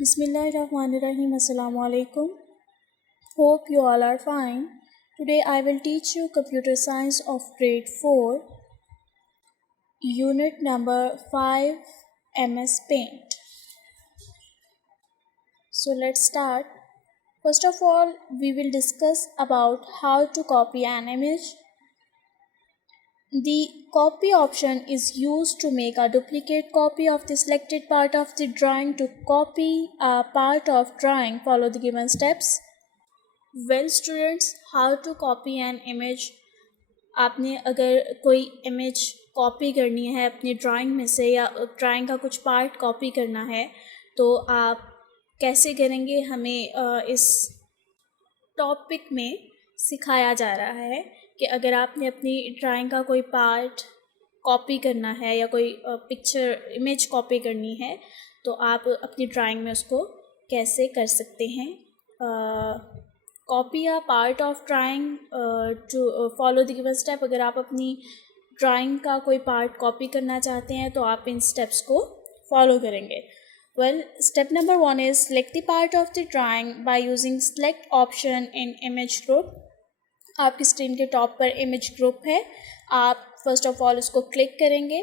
Bismillahirrahmanirrahim. Assalamu alaikum. Hope you all are fine. Today I will teach you computer science of grade 4, unit number 5, MS Paint. So let's start. First of all, we will discuss about how to copy an image. The copy option is used to make a duplicate copy of the selected part of the drawing. To copy a part of drawing, follow the given steps. Well students, how to copy an image. आपने अगर कोई image copy करनी है अपनी drawing में से या drawing का कुछ पार्ट कॉपी करना है तो आप कैसे करेंगे, हमें इस टॉपिक में सिखाया जा रहा है कि अगर आपने अपनी ड्राइंग का कोई पार्ट कॉपी करना है या कोई पिक्चर इमेज कॉपी करनी है तो आप अपनी ड्राइंग में उसको कैसे कर सकते हैं. कॉपी या part of drawing to follow the given step. अगर आप अपनी ड्राइंग का कोई पार्ट कॉपी करना चाहते हैं तो आप इन स्टेप्स को फॉलो करेंगे. Well, step number 1 is select the part of the drawing by using select option in image group. आपकी स्क्रीन के टॉप पर इमेज ग्रुप है. आप फर्स्ट ऑफ ऑल उसको क्लिक करेंगे,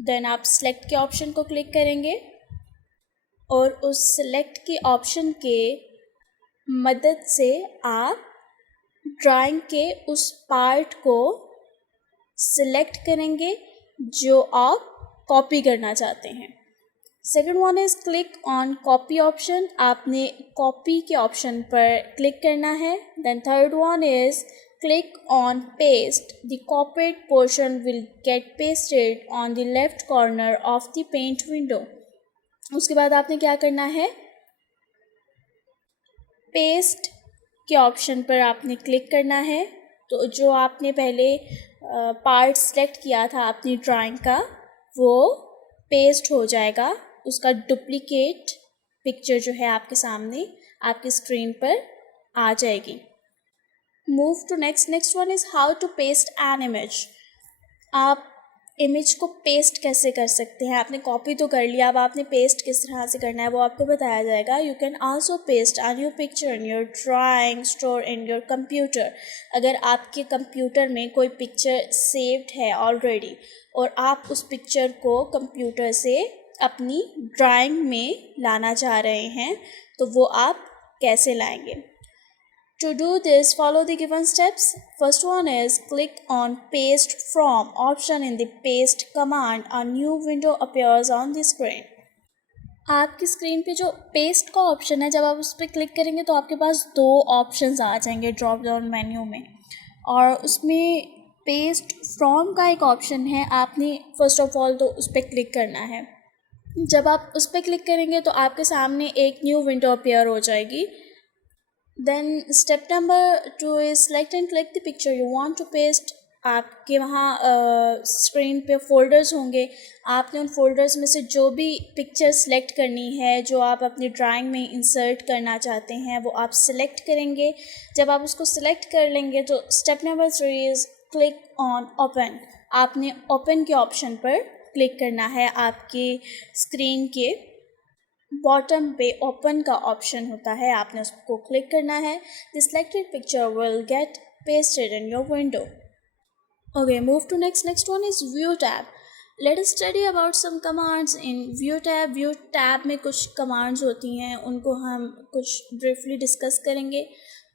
देन आप सेलेक्ट के ऑप्शन को क्लिक करेंगे और उस सेलेक्ट के ऑप्शन के मदद से आप ड्राइंग के उस पार्ट को सिलेक्ट करेंगे जो आप कॉपी करना चाहते हैं. Second one is click on copy option. आपने कॉपी के ऑप्शन पर क्लिक करना है. Then third one is click on paste. The copied portion will get pasted on the left corner of the paint window. उसके बाद आपने क्या करना है, पेस्ट के ऑप्शन पर आपने क्लिक करना है. तो जो आपने पहले पार्ट सेलेक्ट किया था अपनी ड्राइंग का वो पेस्ट हो जाएगा. उसका डुप्लीकेट पिक्चर जो है आपके सामने आपकी स्क्रीन पर आ जाएगी. Move to next one is how to paste an image. आप इमेज को पेस्ट कैसे कर सकते हैं. आपने कॉपी तो कर लिया, अब आपने पेस्ट किस तरह से करना है वो आपको बताया जाएगा. You can also paste a new picture in your drawing store in your computer. अगर आपके कंप्यूटर में कोई पिक्चर सेव्ड है ऑलरेडी और आप उस पिक्चर को कंप्यूटर से अपनी ड्राइंग में लाना चाह रहे हैं तो वो आप कैसे लाएंगे. To do this, follow the given steps. First one is click on Paste From option in the Paste command. A new window appears on the screen. आपकी स्क्रीन पे जो पेस्ट का ऑप्शन है, जब आप उस पर क्लिक करेंगे तो आपके पास दो ऑप्शंस आ जाएंगे ड्रॉप डाउन मेन्यू में, और उसमें पेस्ट फ्रॉम का एक ऑप्शन है. आपने फर्स्ट ऑफ ऑल तो उस पर क्लिक करना है. जब आप उस पर क्लिक करेंगे तो आपके सामने एक न्यू विंडो अपीयर हो जाएगी. Then step number 2 is select and click the picture you want to paste. आपके वहाँ स्क्रीन पे फोल्डर्स होंगे. आपने उन फोल्डर्स में से जो भी पिक्चर सेलेक्ट करनी है जो आप अपनी ड्राइंग में इंसर्ट करना चाहते हैं वो आप सिलेक्ट करेंगे. जब आप उसको सिलेक्ट कर लेंगे तो step number 3 is click on open. आपने ओपन के ऑप्शन पर क्लिक करना है. आपके स्क्रीन के बॉटम पे ओपन का ऑप्शन होता है, आपने उसको क्लिक करना है. The selected picture will get pasted in your window. Okay, move to next one is view tab. Let us study about some commands in view tab. View tab में कुछ commands होती हैं, उनको हम कुछ ब्रीफली डिस्कस करेंगे.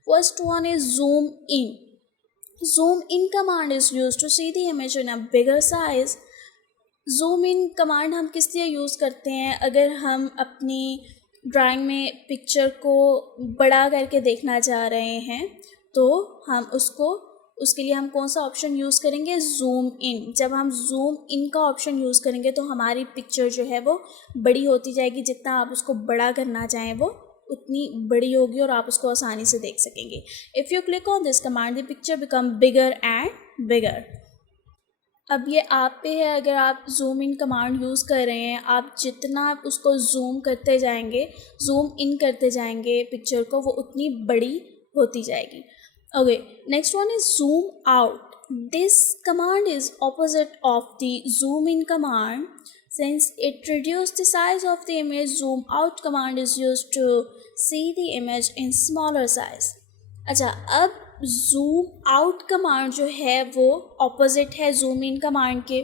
First one is zoom in. Zoom in command is used to see the image in a bigger size. Zoom in command हम किस लिए यूज़ करते हैं, अगर हम अपनी ड्राइंग में पिक्चर को बड़ा करके देखना चाह रहे हैं तो हम उसके लिए हम कौन सा ऑप्शन यूज़ करेंगे, जूम इन. जब हम जूम इन का ऑप्शन यूज़ करेंगे तो हमारी पिक्चर जो है वो बड़ी होती जाएगी. जितना आप उसको बड़ा करना चाहें वो उतनी बड़ी होगी और आप उसको आसानी से देख सकेंगे. If you click on this command the picture become bigger and bigger. अब ये आप पे है, अगर आप जूम इन कमांड यूज़ कर रहे हैं, आप जितना आप उसको जूम करते जाएंगे, जूम इन करते जाएंगे पिक्चर को, वो उतनी बड़ी होती जाएगी. Okay, next one is zoom out. This command is opposite of the zoom in command. Since it reduces the size of the image, zoom out command is used to see the image in smaller size. अच्छा, अब zoom out command जो है वो opposite है zoom in command के,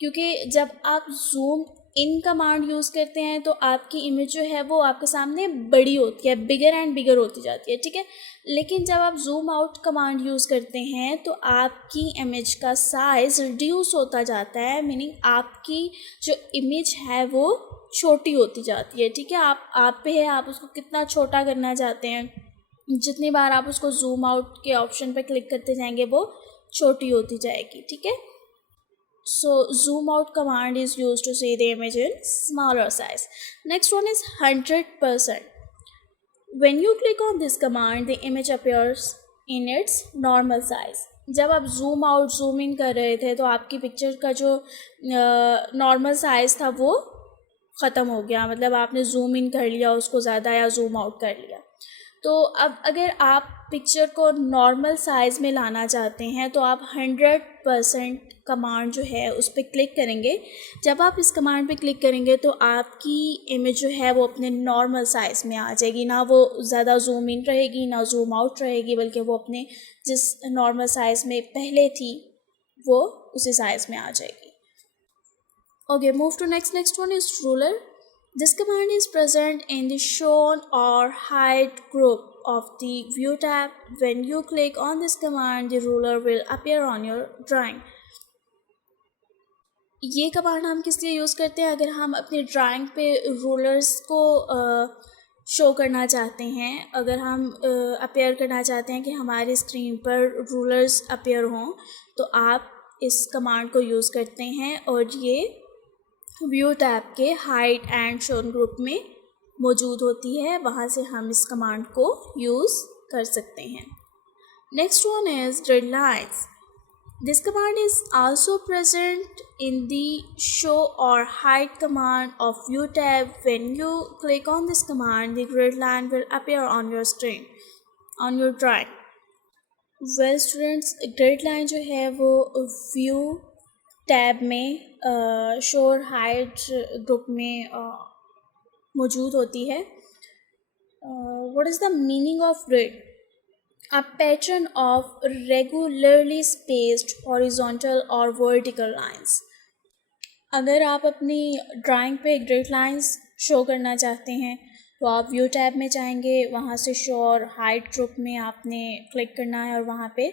क्योंकि जब आप zoom इन कमांड यूज़ करते हैं तो आपकी इमेज जो है वो आपके सामने बड़ी होती है, बिगर एंड बिगर होती जाती है, ठीक है। लेकिन जब आप जूम आउट कमांड यूज़ करते हैं तो आपकी इमेज का साइज़ रिड्यूस होता जाता है, मीनिंग आपकी जो इमेज है वो छोटी होती जाती है, ठीक है। आप पे है, आप उसको कितना छोटा करना चाहते हैं। जितनी बार आप उसको जूम आउट के ऑप्शन पे क्लिक करते जाएंगे वो छोटी होती जाएगी, ठीक है। So zoom out command is used to see the image in smaller size. Next one is 100%. When you click on this command, the image appears in its normal size. जब आप zoom out zoom in कर रहे थे तो आपकी picture का जो normal size था वो ख़त्म हो गया, मतलब आपने जूम इन कर लिया उसको ज़्यादा या जूम आउट कर लिया। तो अब अगर आप पिक्चर को नॉर्मल साइज़ में लाना चाहते हैं तो आप 100% कमांड जो है उस पर क्लिक करेंगे। जब आप इस कमांड पे क्लिक करेंगे तो आपकी इमेज जो है वो अपने नॉर्मल साइज़ में आ जाएगी, ना वो ज़्यादा जूम इन रहेगी ना जूम आउट रहेगी, बल्कि वो अपने जिस नॉर्मल साइज़ में पहले थी वो उसी साइज़ में आ जाएगी। Okay, move to next one is ruler. This command is present in the shown or hide group of the view tab. When you click on this command, the ruler will appear on your drawing. ये command हम किस लिए use करते हैं? अगर हम अपनी drawing पे रूलर्स को शो करना चाहते हैं, अगर हम अपेयर करना चाहते हैं कि हमारी स्क्रीन पर रूलर्स अपेयर हों, तो आप इस कमांड को यूज़ करते हैं और ये व्यू टैब के हाइड एंड शोन ग्रुप में मौजूद होती है, वहाँ से हम इस कमांड को यूज़ कर सकते हैं। Next one is grid lines. This command is also present in the show और hide command of view tab. When you click on this command, the grid line will appear on your screen, on your drawing. Well students, grid line जो है वो view tab में show और hide group में मौजूद होती है. What is the meaning of grid? A pattern of regularly spaced horizontal और वर्टिकल लाइंस. अगर आप अपनी ड्राइंग पे ग्रिड लाइंस शो करना चाहते हैं तो आप व्यू टैब में जाएंगे, वहाँ से शो और हाइड ग्रुप में आपने क्लिक करना है और वहाँ पे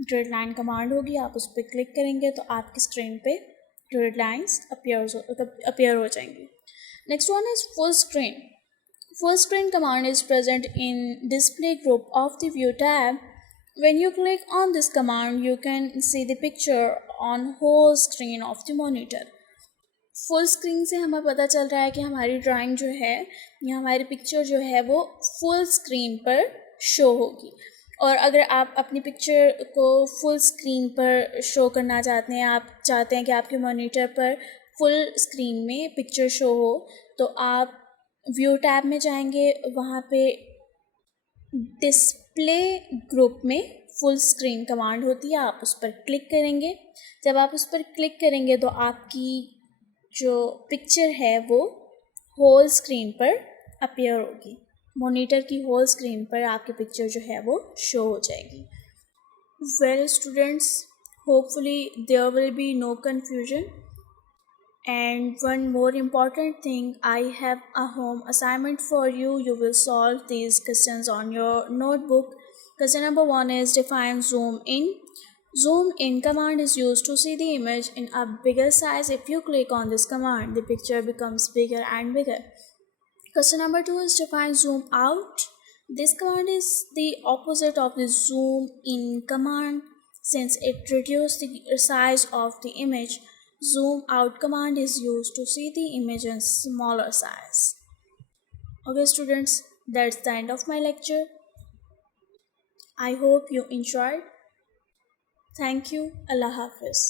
ग्रिड लाइन कमांड होगी, आप उस पर क्लिक करेंगे तो आपकी स्क्रीन पे ग्रिड लाइन्स अपीयर हो जाएंगी. Next one is full screen. Full screen command is present in display group of the view tab. When you click on this command you can see the picture on whole screen of the monitor. Full screen से हमें पता चल रहा है कि हमारी drawing जो है या हमारी पिक्चर जो है वो फुल स्क्रीन पर शो होगी. और अगर आप अपनी पिक्चर को फुल स्क्रीन पर शो करना चाहते हैं, आप चाहते हैं कि आपके मॉनिटर पर फुल स्क्रीन में पिक्चर शो हो, तो आप व्यू टैब में जाएंगे, वहाँ पे डिस्प्ले ग्रुप में फुल स्क्रीन कमांड होती है, आप उस पर क्लिक करेंगे. जब आप उस पर क्लिक करेंगे तो आपकी जो पिक्चर है वो होल स्क्रीन पर अपीयर होगी. मॉनिटर की होल स्क्रीन पर आपकी पिक्चर जो है वो शो हो जाएगी. Well students, hopefully there will be no confusion. And one more important thing, I have a home assignment for you. You will solve these questions on your notebook. Question number 1 is define zoom in. Zoom in command is used to see the image in a bigger size. If you click on this command, the picture becomes bigger and bigger. Question number 2 is define zoom out. This command is the opposite of the zoom in command since it reduces the size of the image. Zoom out command is used to see the image in smaller size. Okay students, that's the end of my lecture. I hope you enjoyed. Thank you. Allah Hafiz.